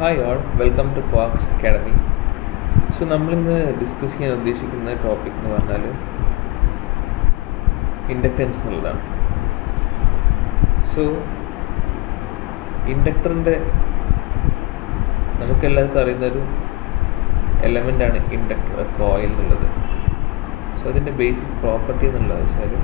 Hi all, welcome to quacks academy. So നമ്മളിന്ന് discuss ചെയ്യാൻ ഉദ്ദേശിക്കുന്ന ടോപ്പിക് എന്ന് പറഞ്ഞാൽ ഇൻഡക്റ്റൻസ് എന്നുള്ളതാണ്. സോ ഇൻഡക്ടറിൻ്റെ നമുക്കെല്ലാവർക്കും അറിയുന്നൊരു എലമെൻ്റാണ് ഇൻഡക്ടർ കോയിൽ എന്നുള്ളത്. സോ അതിൻ്റെ ബേസിക് പ്രോപ്പർട്ടി എന്നുള്ളത് വെച്ചാൽ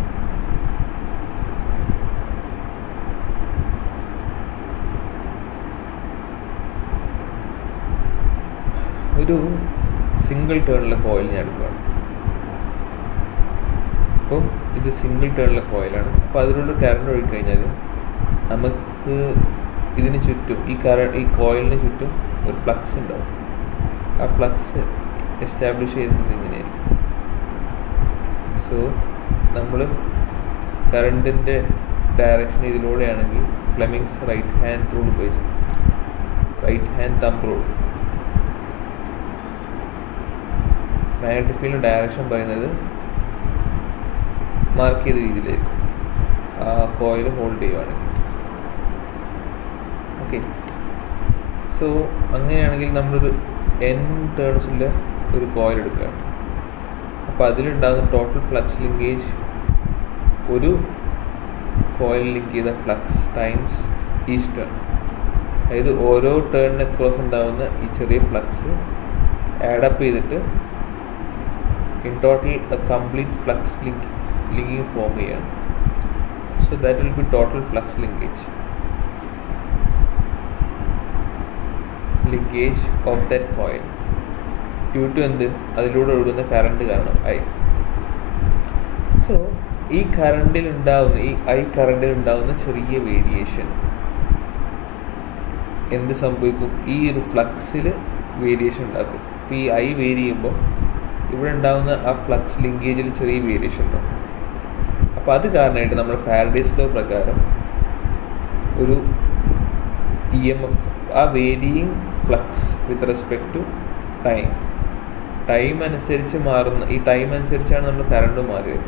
ഒരു സിംഗിൾ ടേണിലെ കോയിൽ ഞാൻ എടുക്കുകയാണ്. അപ്പം ഇത് സിംഗിൾ ടേണിലെ കോയിലാണ്. അപ്പോൾ അതിലൂടെ കറണ്ട് ഒഴുകിക്കഴിഞ്ഞാൽ നമുക്ക് ഇതിന് ചുറ്റും ഈ കോയിലിന് ചുറ്റും ഒരു ഫ്ലക്സ് ഉണ്ടാവും. ആ ഫ്ലക്സ് എസ്റ്റാബ്ലിഷ് ചെയ്യുന്നത് ഇങ്ങനെയായിരിക്കും. സോ നമ്മൾ കറണ്ടിൻ്റെ ഡയറക്ഷൻ ഇതിലൂടെയാണെങ്കിൽ ഫ്ലെമിങ്സ് റൈറ്റ് ഹാൻഡ് റൂൾ ഉപയോഗിച്ച് right hand thumb rule magnetic ഫീൽഡിൻ്റെ ഡയറക്ഷൻ പറയുന്നത് മാർക്ക് ചെയ്ത രീതിയിലേക്ക് ആ കോയിൽ ഹോൾഡ് ചെയ്യുവാണെങ്കിൽ. ഓക്കെ, സോ അങ്ങനെയാണെങ്കിൽ നമ്മളൊരു N ടേൺസിൽ ഒരു കോയിൽ എടുക്കുകയാണ്. അപ്പോൾ അതിലുണ്ടാകുന്ന ടോട്ടൽ ഫ്ലക്സ് ലിങ്കേജ് ഒരു കോയിൽ ലിങ്ക് ചെയ്ത ഫ്ലക്സ് ടൈംസ് ഈച്ച് ടേൺ. അതായത് ഓരോ ടേണിന് അക്രോസ് ഉണ്ടാകുന്ന ഈ ചെറിയ ഫ്ലക്സ് ആഡപ്പ് ചെയ്തിട്ട് in total a complete flux linking form here. So that will be total flux linkage of that coil due to അതിലൂടെ ഒഴുകുന്ന കറണ്ട് കാരണം I. സോ ഈ കറണ്ടിൽ ഉണ്ടാകുന്ന ചെറിയ വേരിയേഷൻ എന്ത് സംഭവിക്കും? ഈ ഒരു ഫ്ലക്സിൽ വേരിയേഷൻ ഉണ്ടാക്കും. ഇപ്പോൾ ഈ I വേരി ചെയ്യുമ്പോൾ ഇവിടെ ഉണ്ടാകുന്ന ആ ഫ്ലക്സ് ലിങ്കേജിൽ ചെറിയ വേരിയേഷൻ ഉണ്ടാവും. അപ്പോൾ അത് കാരണമായിട്ട് നമ്മൾ ഫാരഡേസ് ലോ പ്രകാരം ഒരു EMF, ആ varying flux with respect to time അനുസരിച്ച് മാറുന്ന, ഈ ടൈം അനുസരിച്ചാണ് നമ്മൾ കറണ്ട് മാറിയത്.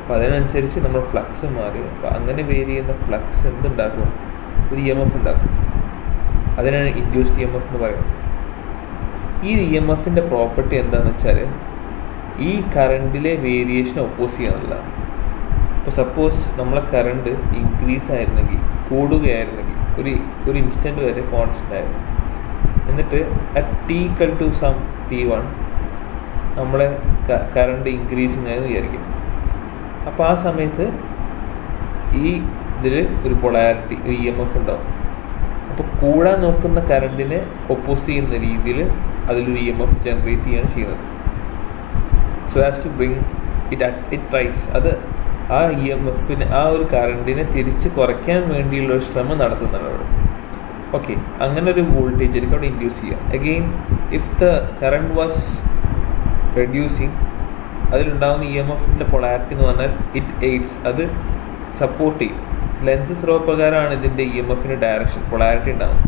അപ്പോൾ അതിനനുസരിച്ച് നമ്മൾ ഫ്ലക്സ് മാറി. അപ്പോൾ അങ്ങനെ വേരി ചെയ്യുന്ന ഫ്ലക്സ് എന്തുണ്ടാക്കും? ഒരു EMF ഉണ്ടാക്കും. അതിനാണ് ഇൻഡ്യൂസ്ഡ് EMF എന്ന് പറയുന്നത്. ഈ EMFൻ്റെ പ്രോപ്പർട്ടി എന്താണെന്ന് വെച്ചാൽ ഈ കറണ്ടിലെ വേരിയേഷൻ ഒപ്പോസ് ചെയ്യാന്നുള്ളതാണ്. ഇപ്പോൾ സപ്പോസ് നമ്മളെ കറണ്ട് ഇൻക്രീസ് ആയിരുന്നെങ്കിൽ, കൂടുകയായിരുന്നെങ്കിൽ ഒരു ഇൻസ്റ്റൻറ്റ് വരെ കോൺസ്റ്റൻ്റ് ആയിരുന്നു. എന്നിട്ട് അറ്റ് T=T1 നമ്മളെ കറണ്ട് ഇൻക്രീസിങ് ആയെന്ന് വിചാരിക്കും. അപ്പോൾ ആ സമയത്ത് ഈ ഇതിൽ ഒരു പൊളാരിറ്റി, ഒരു EMF ഉണ്ടാവും. അപ്പോൾ കൂടാൻ നോക്കുന്ന കറണ്ടിനെ ഒപ്പോസ് ചെയ്യുന്ന രീതിയിൽ അതിലൊരു EMF ജനറേറ്റ് ചെയ്യാണ് ചെയ്യുന്നത്. So as to bring it tries, അത് ആ EMFനെ, ആ ഒരു കറണ്ടിനെ തിരിച്ച് കുറയ്ക്കാൻ വേണ്ടിയുള്ളൊരു ശ്രമം നടത്തുന്നുണ്ട് അവിടെ. ഓക്കെ, അങ്ങനെ ഒരു വോൾട്ടേജ് ആയിരിക്കും അവിടെ ഇൻഡ്യൂസ് ചെയ്യുക. Again if the current was reducing, അതിലുണ്ടാകുന്ന EMFൻ്റെ പൊളാരിറ്റി എന്ന് പറഞ്ഞാൽ ഇറ്റ് എയ്ഡ്സ്, അത് സപ്പോർട്ട് ചെയ്യും. ലെൻസസ് ലോ പ്രകാരമാണ് ഇതിൻ്റെ EMFൻ്റെ ഡയറക്ഷൻ, പൊളാരിറ്റി ഉണ്ടാകും.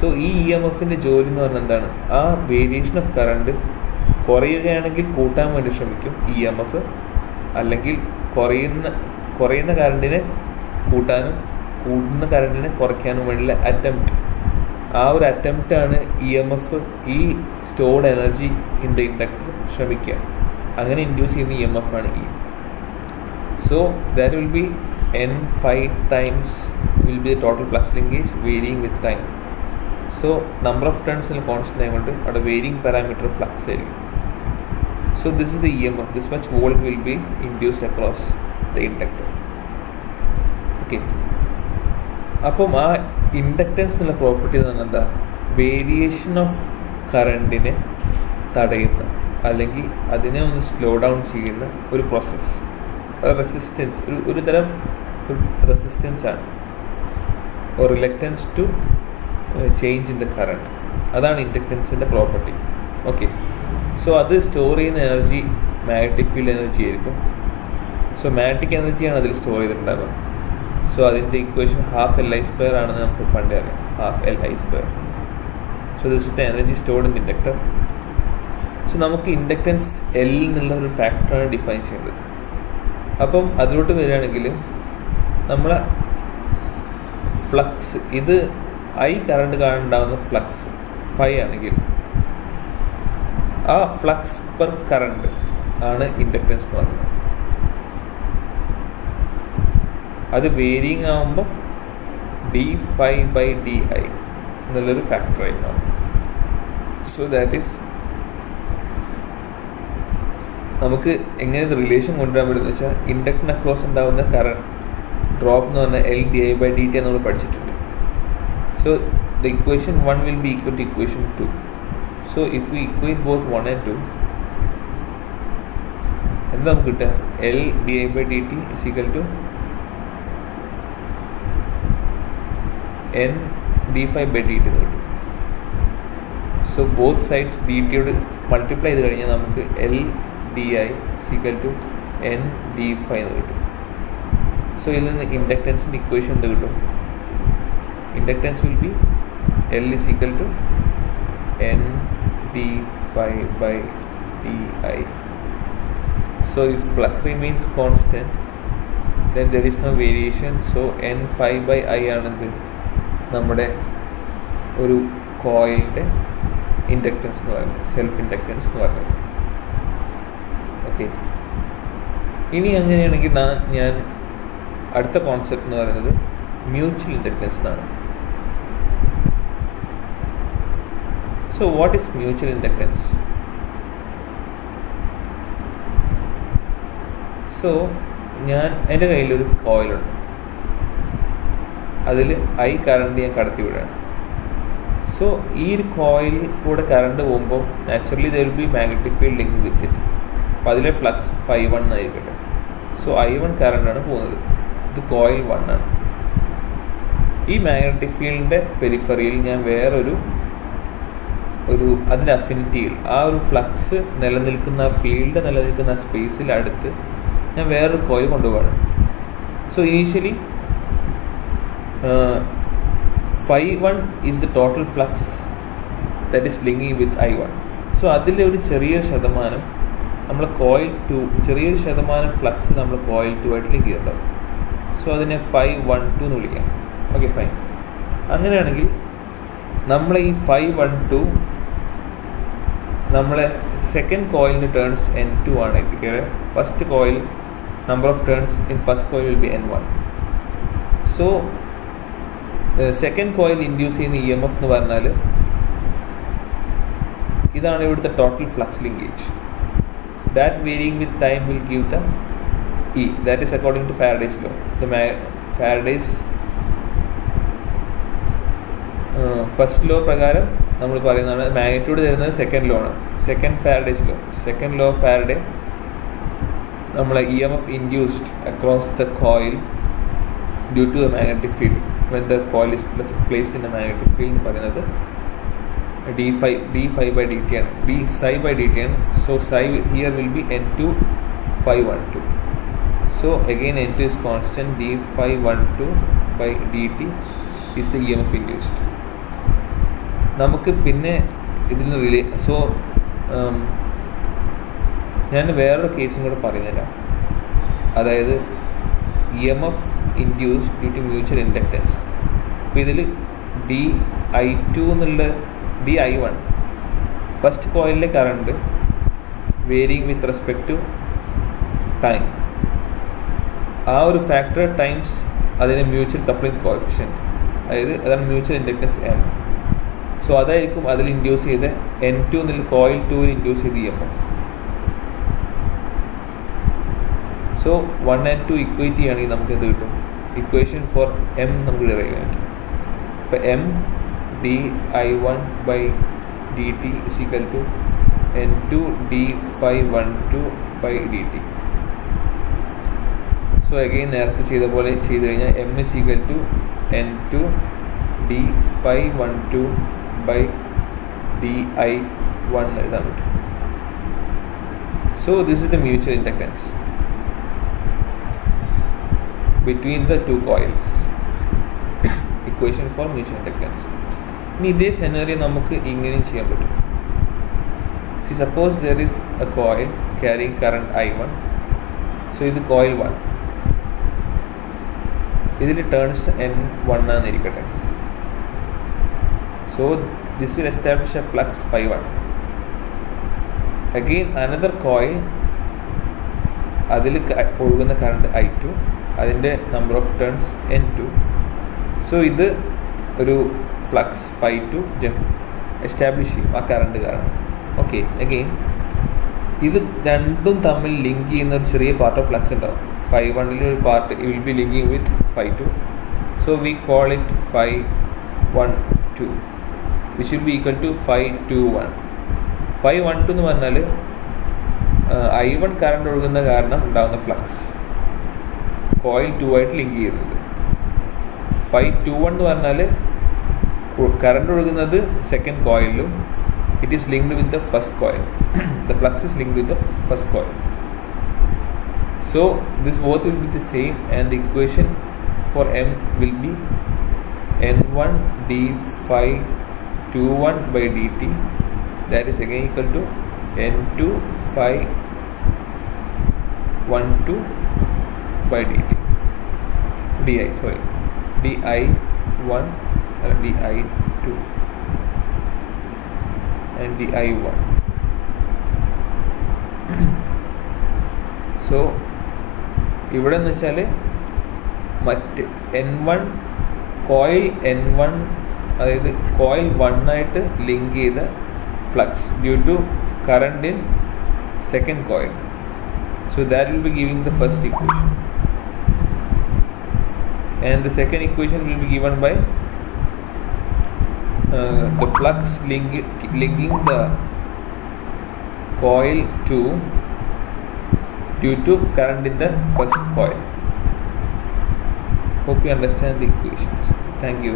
സോ ഈ EMFൻ്റെ ജോലി എന്ന് പറഞ്ഞാൽ എന്താണ്? ആ വേരിയേഷൻ ഓഫ് കറണ്ട് കുറയുകയാണെങ്കിൽ കൂട്ടാൻ വേണ്ടി ശ്രമിക്കും EMF, അല്ലെങ്കിൽ കുറയുന്ന കറണ്ടിനെ കൂട്ടാനും കൂടുന്ന കറണ്ടിനെ കുറയ്ക്കാനും വേണ്ടിയുള്ള അറ്റംപ്റ്റ്. ആ ഒരു അറ്റംപ്റ്റാണ് EMF, ഈ stored energy in the inductor ശ്രമിക്കുക. അങ്ങനെ ഇൻഡ്യൂസ് ചെയ്യുന്ന EMF ആണ് E. So that will be N5 times will be the total flux linkage varying with time. So number of ടേൺസിൽ കോൺസ്റ്റൻ്റ് ആയതുകൊണ്ട് അവിടെ വേരിയിങ് പാരാമീറ്റർ ഫ്ലക്സ് ആയിരിക്കും. So this is the EMF, this much volt will be induced across the inductor. Okay, അപ്പം ആ inductance എന്നുള്ള property എന്ന് പറഞ്ഞാൽ എന്താ? വേരിയേഷൻ ഓഫ് കറണ്ടിനെ തടയുന്ന, അല്ലെങ്കിൽ അതിനെ ഒന്ന് സ്ലോ ഡൗൺ ചെയ്യുന്ന ഒരു പ്രോസസ്സ്, റെസിസ്റ്റൻസ്, ഒരു തരം റെസിസ്റ്റൻസ് ആണ്, or reluctance to change in the current. അതാണ് ഇൻഡക്റ്റൻസിൻ്റെ പ്രോപ്പർട്ടി. ഓക്കെ, സോ അത് സ്റ്റോർ ചെയ്യുന്ന എനർജി മാഗ്നറ്റിക് ഫീൽഡ് എനർജി ആയിരിക്കും. സോ മാഗ്നറ്റിക് എനർജിയാണ് അതിൽ സ്റ്റോർ ചെയ്തിട്ടുണ്ടാകുക. സോ അതിൻ്റെ ഇക്വേഷൻ ½ Li² ആണെന്ന് നമുക്ക് പണ്ടേ അറിയാം, ½ Li². So this is the energy stored in inductor. So നമുക്ക് ഇൻഡക്റ്റൻസ് L എന്നുള്ള ഒരു ഫാക്ടറാണ് ഡിഫൈൻ ചെയ്യേണ്ടത്. അപ്പം അതിലോട്ട് വരികയാണെങ്കിൽ നമ്മളെ ഫ്ലക്സ്, ഇത് ഐ കറണ്ട് കാരണം ഉണ്ടാകുന്ന ഫ്ലക്സ് ഫൈ ആണെങ്കിൽ ആ ഫ്ലക്സ് പെർ കറണ്ട് ആണ് ഇൻഡക്റ്റൻസ് എന്ന് പറയുന്നത്. അത് വേരിയിങ് ആകുമ്പോൾ d phi by d I എന്നുള്ളൊരു ഫാക്ടറായി മാറും. സോ ദാറ്റ് ഈസ് നമുക്ക് എങ്ങനെ റിലേഷൻ കൊണ്ടുവരാൻ പറ്റുമെന്ന് വെച്ചാൽ ഇൻഡക്ടറിന് അക്രോസ് ഉണ്ടാകുന്ന കറണ്ട് ഡ്രോപ്പ് എന്ന് പറഞ്ഞാൽ L D I by D T നമ്മൾ പഠിച്ചിട്ടുണ്ട്. So the equation 1 will be equal to equation 2. So if we equate both 1 and 2 എന്താ നമുക്ക് കിട്ടുക? L D I by D T is equal to N D five by D T എന്ന് കിട്ടും. So both sides D ടിയോട് multiply ചെയ്ത് കഴിഞ്ഞാൽ നമുക്ക് L D I equal to N D five എന്ന് കിട്ടും. സോ ഇതിൽ നിന്ന് ഇൻഡക്റ്റൻസിൻ്റെ ഇക്വേഷൻ എന്ത് കിട്ടും? Inductance will be L is equal to N D five by d I. So if flux remains constant then there is no variation. So n phi by I ആണെന്ത് നമ്മുടെ ഒരു കോയിലിൻ്റെ inductance എന്ന് പറയുന്നത്, self inductance എന്ന് പറയുന്നത്. Okay, ഇനി അങ്ങനെയാണെങ്കിൽ ഞാൻ അടുത്ത കോൺസെപ്റ്റ് എന്ന് പറയുന്നത് മ്യൂച്വൽ ഇൻഡക്റ്റൻസ് എന്നാണ്. So what is mutual inductance? So എൻ്റെ കയ്യിലൊരു കോയിലുണ്ട്, അതിൽ ഐ കറണ്ട് ഞാൻ കടത്തി വിടുകയാണ്. സോ ഈ ഒരു കോയിൽ കൂടെ കറണ്ട് പോകുമ്പോൾ naturally there will be magnetic field link with it. അപ്പോൾ അതിലെ ഫ്ലക്സ് φ1 ആയിരിക്കട്ടെ. സോ I1 കറണ്ടാണ് പോകുന്നത്, ഇത് കോയിൽ 1 ആണ്. ഈ മാഗ്നറ്റിക് ഫീൽഡിൻ്റെ പെരിഫറിയിൽ ഞാൻ വേറൊരു അതിൻ്റെ അഫിനിറ്റിയിൽ ആ ഒരു ഫ്ലക്സ് നിലനിൽക്കുന്ന ഫീൽഡ് നിലനിൽക്കുന്ന സ്പേസിൽ അടുത്ത് ഞാൻ വേറൊരു കോയിൽ കൊണ്ടുപോവാണ്. So initially φ1 is the total flux that is linking with I1. So അതിൻ്റെ ഒരു ചെറിയൊരു ശതമാനം നമ്മൾ കോയിൽ 2, ചെറിയൊരു ശതമാനം ഫ്ലക്സ് നമ്മൾ കോയിൽ 2 ആയിട്ട് ലിങ്ക് ചെയ്തിട്ടുണ്ടാവും. സോ അതിനെ φ12 എന്ന് വിളിക്കാം. Okay, fine. അങ്ങനെയാണെങ്കിൽ നമ്മൾ ഈ φ12 നമ്മളെ സെക്കൻഡ് കോയിലിൻ്റെ ടേൺസ് N2 ആണെങ്കിൽ first coil number of turns in first coil will be N1. So second coil induce ചെയ്യുന്ന EMF എന്ന് പറഞ്ഞാൽ ഇതാണ് ഇവിടുത്തെ total flux linkage. That varying with time will give the E. That is according to Faraday's law. Faraday's first law പ്രകാരം നമ്മൾ പറയുന്നതാണ് magnitude തരുന്നത് second law ആണ്. Faraday's law, second law of Faraday നമ്മളെ EMF induced across the coil due to the magnetic field when the coil is placed in a magnetic field എന്ന് പറയുന്നത് d phi by dt ആണ്, d psi by dt ആണ്. So psi here will be N2 phi12. So again N2 is constant, d phi12 by dt is the EMF induced. നമുക്ക് പിന്നെ ഇതിന് so ഞാൻ വേറൊരു കേസും കൂടെ പറയുന്നില്ല. അതായത് EMF induced due to mutual inductance. അപ്പോൾ ഇതിൽ di2 എന്നുള്ള di1 ഫസ്റ്റ് കോയിലിലെ current varying with respect to time, ആ ഒരു ഫാക്ടർ ടൈംസ് അതിന് മ്യൂച്വൽ കപ്ലിംഗ് കോഎഫിഷ്യൻറ്റ്, അതാണ് മ്യൂച്വൽ ഇൻഡക്റ്റൻസ് M. സോ അതായിരിക്കും അതിൽ ഇൻഡ്യൂസ് ചെയ്ത N2 എന്നുള്ള കോയിൽ 2 ഇൻഡ്യൂസ് ചെയ്ത EMF. സോ 1 and 2 ഇക്വേറ്റ് ചെയ്യുകയാണെങ്കിൽ നമുക്ക് എന്ത് കിട്ടും? ഇക്വേഷൻ ഫോർ M നമുക്ക് ഡിറൈവ് ചെയ്യാൻ പറ്റും. ഇപ്പോൾ M di1 by dt is equal to N2 d phi12 by dt. So again നേരത്തെ ചെയ്ത പോലെ ചെയ്ത് കഴിഞ്ഞാൽ M is equal to N2 d phi12 by di1 എഴുതാൻ പറ്റും. So this is the mutual inductance between the two coils. Equation for mutual inductance. ഇനി ഇതേ സെനറിയോ നമുക്ക് ഇങ്ങനെയും ചെയ്യാൻ പറ്റും. See, suppose there is a coil carrying current I1. So ഇത് coil 1, ഇതിൽ ടേൺസ് N1 ആണെന്നിരിക്കട്ടെ. So this will establish a flux phi1. Again another coil, അതിൽ ഒഴുകുന്ന കറണ്ട് I2, അതിൻ്റെ number of turns N2. So ഇത് ഒരു ഫ്ലക്സ് phi2 എസ്റ്റാബ്ലിഷ് ചെയ്യും ആ കറണ്ട് കാരണം. ഓക്കെ, അഗെയിൻ ഇത് രണ്ടും തമ്മിൽ ലിങ്ക് ചെയ്യുന്ന ഒരു ചെറിയ പാർട്ട് ഓഫ് ഫ്ലക്സ് ഉണ്ടാവും. phi1 ഒരു part will be linking with phi2. So we call it phi12 which will be equal to phi21. phi12 എന്ന് പറഞ്ഞാൽ I1 കറണ്ട് ഒഴുകുന്ന കാരണം ഉണ്ടാകുന്ന ഫ്ലക്സ് കോയിൽ 2 ആയിട്ട് ലിങ്ക് ചെയ്യുന്നുണ്ട്. phi21 എന്ന് പറഞ്ഞാൽ കറണ്ട് ഒഴുകുന്നത് സെക്കൻഡ് കോയിലും, it is linked with the first coil. The flux is linked with the first coil. So this both will be the same and the equation for M will be N1 d phi21 by dt, that is again equal to N2 phi12 by dt di, sorry, di1 di2 and di1. So ഇവിടെ എന്ന് വെച്ചാൽ മറ്റ് N1 coil N1, അതായത് coil 1 ആയിട്ട് link ചെയ്ത flux due to current in second coil. So that will be giving the first equation, and the second equation will be given by the flux linking the coil 2 due to current in the first coil. Hope you understand the equations. Thank you.